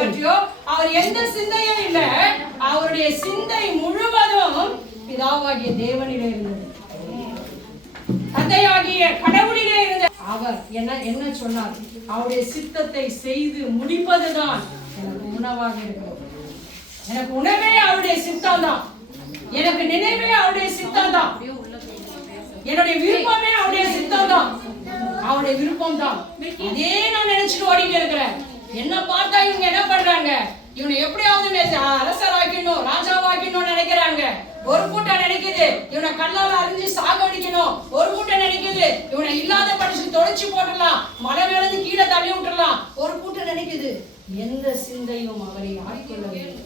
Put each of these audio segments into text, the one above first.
பற்றியோ அவர் எந்த சிந்தையும் இல்ல. அவருடைய சிந்தை முழுவதும் பிதாவாகிய தேவனிலே இருந்தது. தந்தையாகிய கடவுளிலே இருந்த அவர் என்ன என்ன சொன்னார்? அவருடைய சித்தத்தை செய்து முடிப்பதுதான் எனக்கு உணவாக இருக்கிறது. எனக்கு உணவே அவருடைய சித்தம் தான் எனக்கு நினைவே அவருடைய சித்தம் தான் என்னுடைய விருப்பமே அவருடைய சித்தம் தான் அவருடைய விருப்பம் தான் அதே நான் நினைச்சிட்டு ஓடிட்டு இருக்கிறேன். என்ன பார்த்தா இவங்க என்ன பண்றாங்க? இவனை எப்படியாவது அரசர் அரசராக்கணும் ராஜாவாக்கணும் நினைக்கிறாங்க. ஒரு கூட்டம் நினைக்குது. இவனை கல்லால அறிஞ்சு சாகடிக்கணும் ஒரு கூட்டம் நினைக்குது. இவனை இல்லாத படிச்சு தொலைச்சு போட்டுடலாம். மலை மேல கீழே தள்ளி விட்டுடலாம். ஒரு கூட்டம் நினைக்குது. எந்த சிந்தையும் அவரை ஆட்கொள்ளவில்லை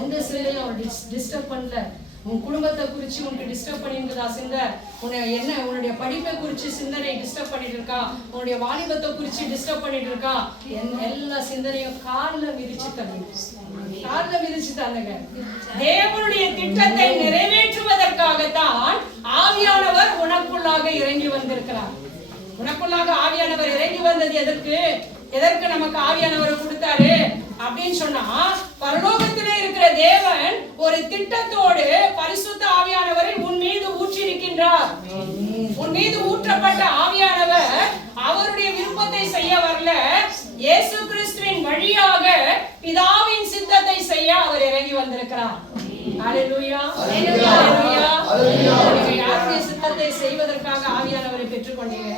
எந்த சிந்தையும் அவர் டிஸ்டர்ப் பண்ணல. உன் குடும்பத்தை குறிச்சு உனக்கு டிஸ்டர்ப் பண்ணியிருந்ததா சிந்தை? உன்னை என்ன உன்னுடைய படிப்பை குறிச்சு சிந்தனை டிஸ்டர்ப் பண்ணிட்டு இருக்கா உன்னுடைய வாலிபத்தை குறிச்சு டிஸ்டர்ப் பண்ணிட்டு இருக்கா என் எல்லா சிந்தனையும் கால்ல விரிச்சு தள்ளி கால்ல விரிச்சு தள்ளுங்க. தேவனுடைய திட்டத்தை நிறைவேற்றுவதற்காகத்தான் ஆவியானவர் உனக்குள்ளாக இறங்கி வந்திருக்கிறார். உனக்குள்ளாக ஆவியானவர் இறங்கி வந்தது எதற்கு? எதற்கு நமக்கு ஆவியானவர் கொடுத்தாரு? அப்படின்னு சொன்னா பரலோகத்திலே இருக்கிற தேவன் ஒரு திட்டத்தோடு பரிசுத்த ஆவியானவரை உன் மீது ஊற்றியிருக்கின்றார். உன் மீது ஊற்றப்பட்ட ஆவியானவர் அவருடைய விருப்பத்தை செய்ய வரல. இயேசு கிறிஸ்துவின் வழியாக பிதாவின் சித்தத்தை செய்ய அவர் இறங்கி வந்திருக்கிறார். யாருடைய சித்தத்தை செய்வதற்காக ஆவியானவரை பெற்றுக்கொண்டீங்க?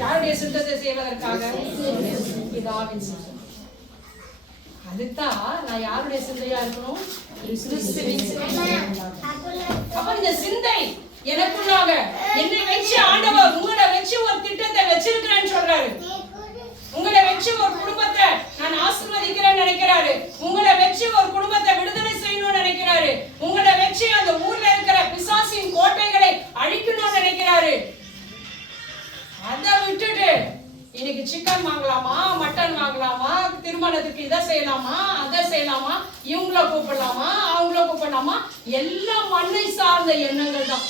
யாருடைய சுத்தத்தை செய்வதற்காக? பிதாவின் சித்தம் அதுதான் நான் யாருடைய சிந்தையா இருக்கணும்? கிறிஸ்துவின் அப்ப இந்த சிந்தை எனக்குள்ளாக என்னை வச்சு ஆண்டவர் உங்களை வச்சு ஒரு திட்டத்தை வச்சிருக்கிறேன்னு சொல்றாரு. உங்களை வச்சு ஒரு குடும்பத்தை நான் ஆசீர்வதிக்கிறேன்னு சிக்கன் வாங்கலாமா மட்டன் வாங்கலாமா திருமணத்துக்கு இதை செய்யலாமா அதை செய்யலாமா இவங்கள கூப்பிடலாமா அவங்கள கூப்பிடலாமா? எல்லாம் மண்ணை சார்ந்த எண்ணங்கள் தான்.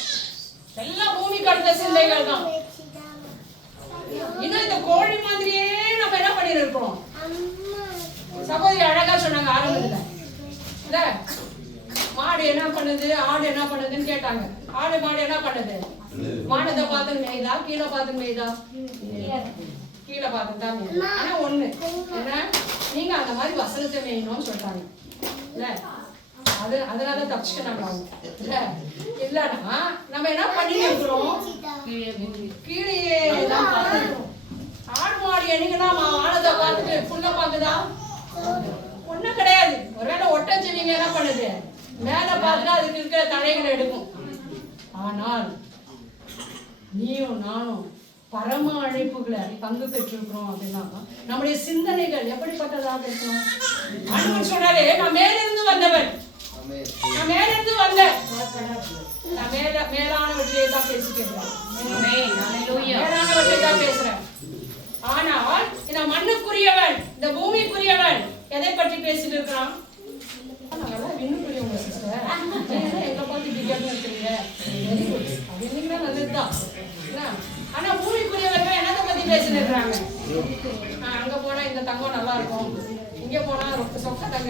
எல்லாம் பூமி கடந்த சிந்தைகள் தான். இன்னும் இந்த கோழி மாதிரியே நம்ம என்ன பண்ணிட்டு இருக்கோம் சகோதரி அழகா சொன்னாங்க ஆரம்பத்துல. இல்ல மாடு என்ன பண்ணுது ஆடு என்ன பண்ணுதுன்னு கேட்டாங்க. ஆடு மாடு என்ன பண்ணுது? மாடத்தை பார்த்து மேய்தா கீழே பார்த்து மேய்தா? கீழே பார்த்து தான். ஆனா ஒண்ணு என்ன? நீங்க அந்த மாதிரி வசனத்தை மேயணும்னு சொல்றாங்க. இல்ல? அது அதனால தப்பிச்சுக்கிறாங்க அவங்க இல்ல? இல்லன்னா நம்ம என்ன பண்ணிட்டு இருக்கிறோம்? கீழே தான் பார்த்துக்கிறோம். ஆடு மாடு என்னைக்குன்னா வானத்தை பார்த்துட்டு புல்ல பார்க்குதா? ஒண்ணும் கிடையாது. ஒருவேளை ஒட்டச்செடிங்க என்ன பண்ணுது. மேல பார்த்துட்டு அதுக்கு இருக்கிற தழைகளை எடுக்கும். ஆனால் நீயும் நானும் பரம அழைப்புகளை பங்கு பெற்றிருக்கிறோம் அப்படின்னா நம்முடைய சிந்தனைகள் எப்படிப்பட்டதாக இருக்கணும் ஆண்டவர் சொன்னாரு நான் மேலிருந்து வந்தவன். நான் மேலிருந்து வந்தேன். நான் மேல மேலானவற்றையே தான் பேசிக்கிறேன் மேலானவற்றை தான் பேசுறேன். ஆனால் இந்த மண்ணுக்குரியவன் இந்த பூமிக்குரியவன் எதை பற்றி பேசிட்டு இருக்கிறான்? பேசிட்டு இருக்கிறாங்க. அங்க போனா இந்த தங்கம் நல்லா இருக்கும். இங்க போனா ரொம்ப சொக்க தங்க